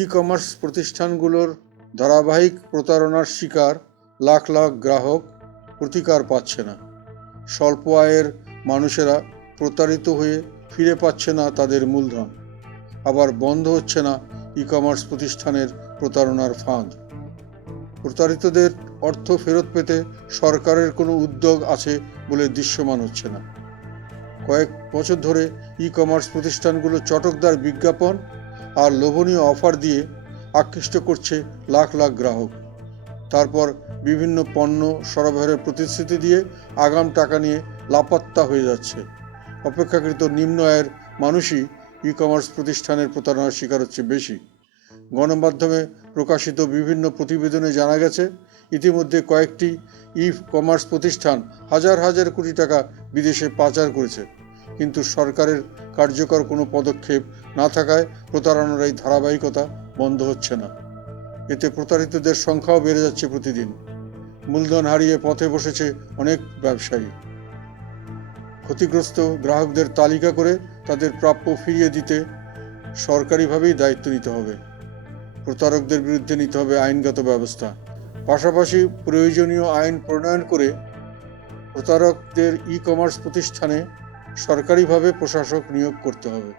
E commerce প্রতিষ্ঠানগুলোর ধারাবাহিক প্রতারণার শিকার লাখ লাখ গ্রাহক প্রতিকার পাচ্ছে না। স্বল্প আয়ের মানুষেরা প্রতারিত হয়ে ফিরে পাচ্ছে না তাদের মূলধন। আবার বন্ধ হচ্ছে না ই কমার্স প্রতিষ্ঠানের প্রতারণার ফাঁদ। প্রতারিতদের অর্থ ফেরত পেতে সরকারের কোনো উদ্যোগ আছে বলে দৃশ্যমান হচ্ছে না। কয়েক বছর ধরে ই কমার্স প্রতিষ্ঠানগুলো চটকদার বিজ্ঞাপন আর লোভনীয় অফার দিয়ে আকৃষ্ট করছে লাখ লাখ গ্রাহক। তারপর বিভিন্ন পণ্য সরবরাহের প্রতিশ্রুতি দিয়ে আগাম টাকা নিয়ে লাপাত্তা হয়ে যাচ্ছে। অপেক্ষাকৃত নিম্ন আয়ের মানুষই ই কমার্স প্রতিষ্ঠানের প্রতারণার শিকার হচ্ছে বেশি। গণমাধ্যমে প্রকাশিত বিভিন্ন প্রতিবেদনে জানা গেছে, ইতিমধ্যে কয়েকটি ই কমার্স প্রতিষ্ঠান হাজার হাজার কোটি টাকা বিদেশে পাচার করেছে। কিন্তু সরকারের কার্যকর কোনো পদক্ষেপ না থাকায় প্রতারণার এই ধারাবাহিকতা বন্ধ হচ্ছে না। এতে প্রতারিতদের সংখ্যাও বেড়ে যাচ্ছে প্রতিদিন। মূলধন হারিয়ে পথে বসেছে অনেক ব্যবসায়ী। ক্ষতিগ্রস্ত গ্রাহকদের তালিকা করে তাদের প্রাপ্য ফিরিয়ে দিতে সরকারিভাবেই দায়িত্ব নিতে হবে। প্রতারকদের বিরুদ্ধে নিতে হবে আইনগত ব্যবস্থা। পাশাপাশি প্রয়োজনীয় আইন প্রণয়ন করে প্রতারকদের ই কমার্স প্রতিষ্ঠানে সরকারিভাবে প্রশাসক নিয়োগ করতে হবে।